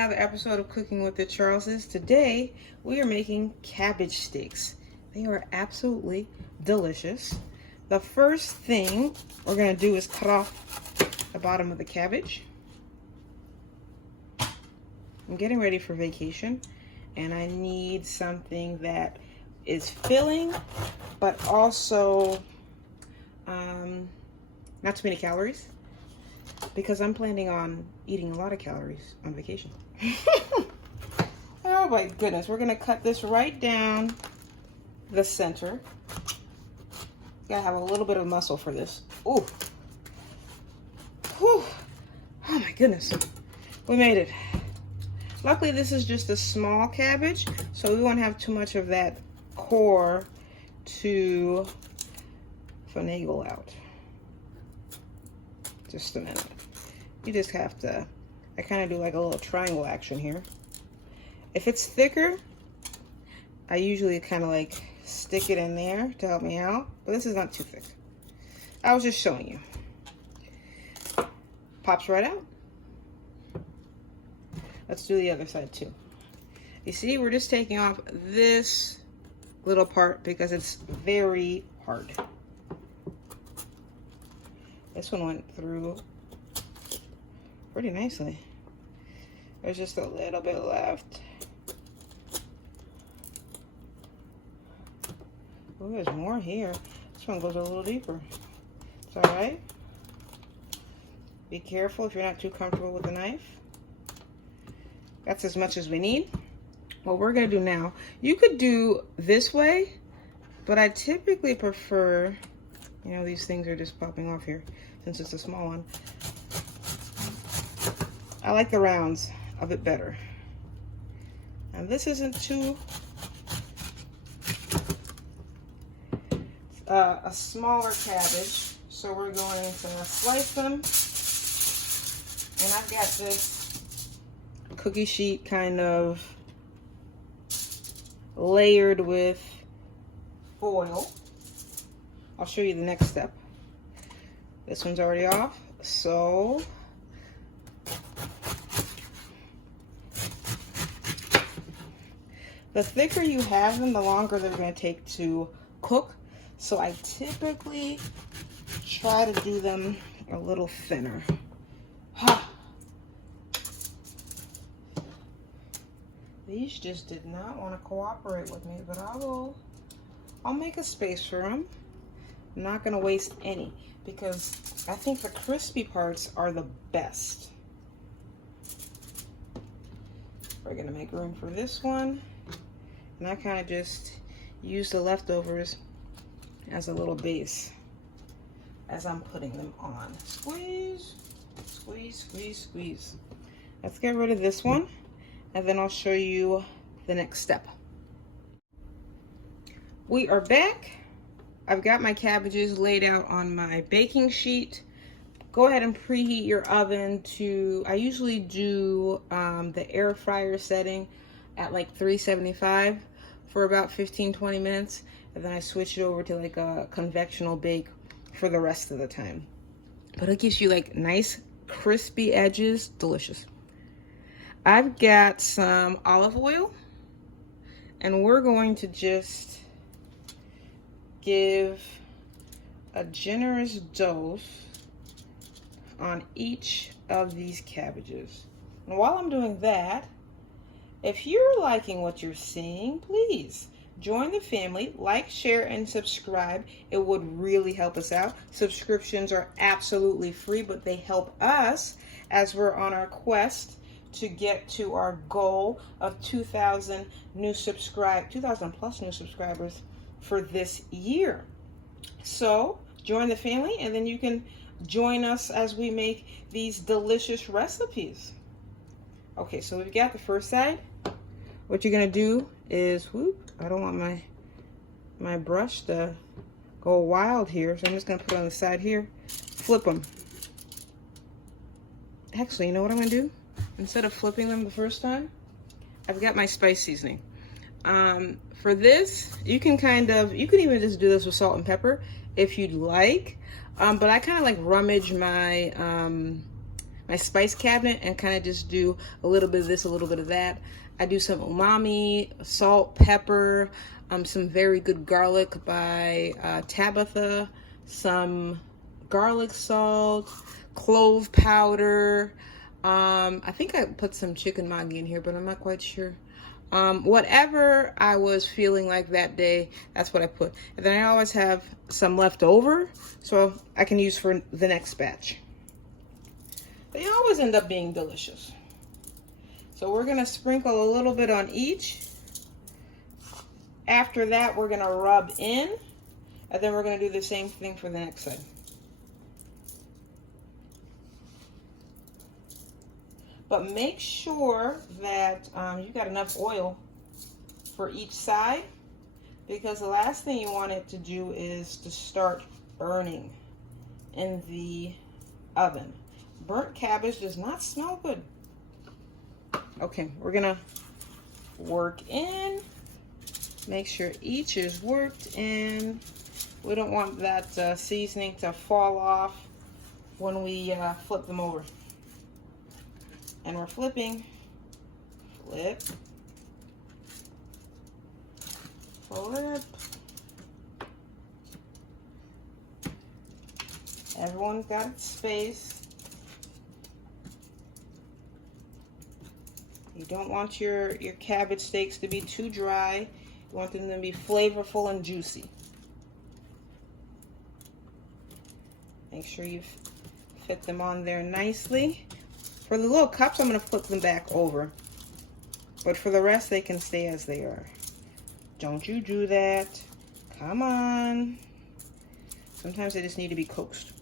another episode of Cooking with the Charleses. Today we are making cabbage steaks. They are absolutely delicious. The first thing we're going to do is cut off the bottom of the cabbage. I'm getting ready for vacation and I need something that is filling but also not too many calories, because I'm planning on eating a lot of calories on vacation. Oh my goodness, we're gonna cut this right down the center. Gotta have a little bit of muscle for this. Ooh. Whew. Oh my goodness, we made it. Luckily this is just a small cabbage, so we won't have too much of that core to finagle out. Just a minute. You just have to, I kind of do like a little triangle action here. If it's thicker, I usually kind of like stick it in there to help me out, but this is not too thick. I was just showing you. Pops right out. Let's do the other side too. You see, we're just taking off this little part because it's very hard. This one went through pretty nicely. There's just a little bit left. Oh, there's more here. This one goes a little deeper. It's all right. Be careful if you're not too comfortable with the knife. That's as much as we need. What we're gonna do now, you could do this way, but I typically prefer, you know, these things are just popping off here since it's a small one. I like the rounds of it better. And this isn't too, a smaller cabbage, so we're going to slice them. And I've got this cookie sheet kind of layered with foil. I'll show you the next step. This one's already off, so the thicker you have them, the longer they're going to take to cook. So I typically try to do them a little thinner. These just did not want to cooperate with me, but I'll make a space for them. I'm not going to waste any because I think the crispy parts are the best. We're going to make room for this one. And I kind of just use the leftovers as a little base as I'm putting them on. Squeeze, squeeze, squeeze, squeeze. Let's get rid of this one, and then I'll show you the next step. We are back. I've got my cabbages laid out on my baking sheet. Go ahead and preheat your oven to, I usually do the air fryer setting at like 375 for about 15-20 minutes. And then I switch it over to like a convectional bake for the rest of the time. But it gives you like nice crispy edges, delicious. I've got some olive oil and we're going to just give a generous dose on each of these cabbages. And while I'm doing that, if you're liking what you're seeing, please join the family, like, share, and subscribe. It would really help us out. Subscriptions are absolutely free, but they help us as we're on our quest to get to our goal of 2,000 plus new subscribers for this year. So join the family and then you can join us as we make these delicious recipes. Okay, so we've got the first side. What you're gonna do is, whoop, I don't want my brush to go wild here, so I'm just gonna put it on the side here, flip them. Actually, you know what I'm gonna do? Instead of flipping them the first time, I've got my spice seasoning. For this, you can even just do this with salt and pepper if you'd like. But I kind of like rummage my my spice cabinet and kind of just do a little bit of this, a little bit of that. I do some umami, salt, pepper, some very good garlic by Tabitha, some garlic salt, clove powder. I think I put some chicken magi in here, but I'm not quite sure. Whatever I was feeling like that day, that's what I put. And then I always have some left over, so I can use for the next batch. They always end up being delicious. So we're gonna sprinkle a little bit on each. After that, we're gonna rub in, and then we're gonna do the same thing for the next side. But make sure that you got enough oil for each side, because the last thing you want it to do is to start burning in the oven. Burnt cabbage does not smell good. Okay, we're gonna work in. Make sure each is worked in. We don't want that seasoning to fall off when we flip them over. And we're flipping. Flip. Flip. Everyone's got its space. You don't want your cabbage steaks to be too dry. You want them to be flavorful and juicy. Make sure you fit them on there nicely. For the little cups, I'm going to flip them back over. But for the rest, they can stay as they are. Don't you do that. Come on. Sometimes they just need to be coaxed.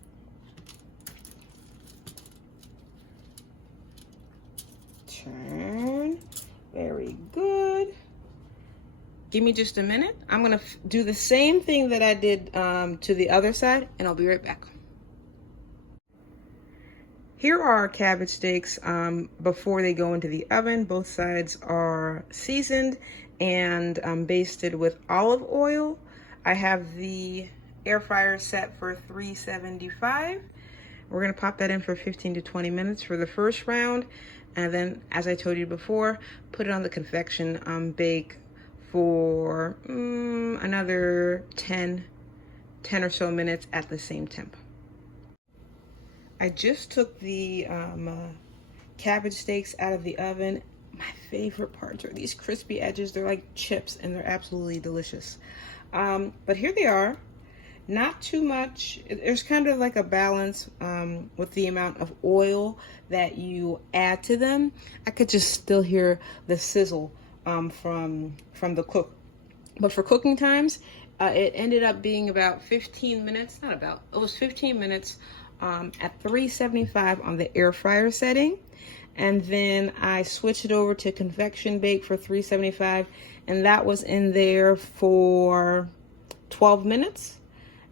Turn. Very good. Give me just a minute. I'm going to do the same thing that I did to the other side, and I'll be right back. Here are our cabbage steaks before they go into the oven. Both sides are seasoned and basted with olive oil. I have the air fryer set for 375. We're going to pop that in for 15 to 20 minutes for the first round. And then, as I told you before, put it on the convection bake for another 10 or so minutes at the same temp. I just took the cabbage steaks out of the oven. My favorite parts are these crispy edges. They're like chips and they're absolutely delicious. But here they are. Not too much. There's kind of like a balance with the amount of oil that you add to them. I could just still hear the sizzle from the cook. But for cooking times, it ended up being about 15 minutes. Not about. It was 15 minutes at 375 on the air fryer setting. And then I switched it over to convection bake for 375. And that was in there for 12 minutes.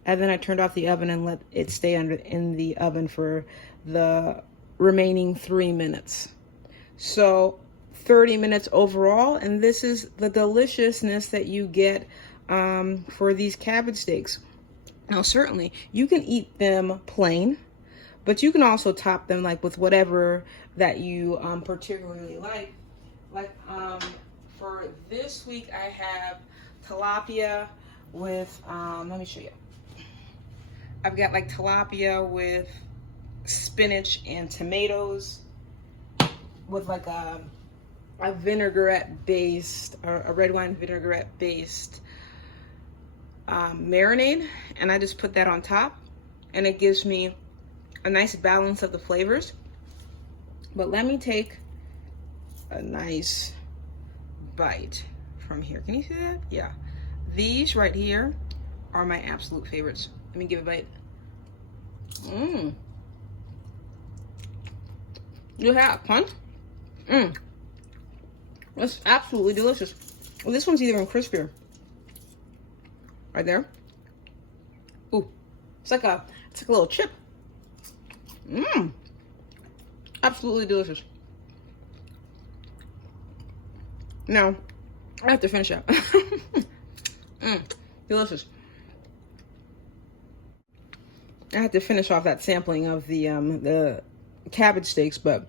And then I turned off the oven and let it stay in the oven for the remaining 3 minutes. So 30 minutes overall, and this is the deliciousness that you get for these cabbage steaks. Now, certainly, you can eat them plain, but you can also top them like with whatever that you particularly like. Like for this week, I have tilapia with, let me show you. I've got like tilapia with spinach and tomatoes with like a vinaigrette based, or a red wine vinaigrette based marinade, and I just put that on top, and it gives me a nice balance of the flavors. But let me take a nice bite from here. Can you see that? Yeah. These right here are my absolute favorites. Let me give a bite. You have punch? That's absolutely delicious. Well, this one's even crispier. Right there. Ooh, it's like a little chip. Absolutely delicious. Now, I have to finish up. Delicious. I had to finish off that sampling of the cabbage steaks, but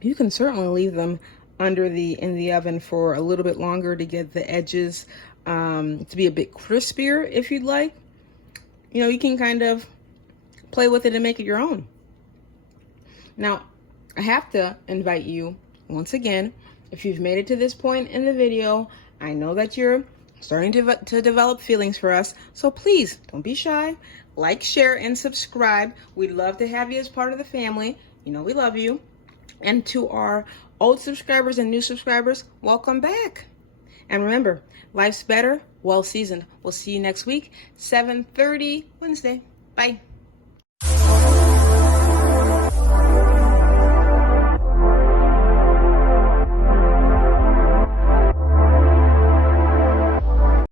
you can certainly leave them in the oven for a little bit longer to get the edges to be a bit crispier if you'd like. You know, you can kind of play with it and make it your own. Now, I have to invite you once again, if you've made it to this point in the video, I know that you're starting to develop feelings for us, so please don't be shy. Like, share, and subscribe. We'd love to have you as part of the family. You know we love you. And to our old subscribers and new subscribers, welcome back. And remember, life's better, well seasoned. We'll see you next week, 7:30 Wednesday. Bye.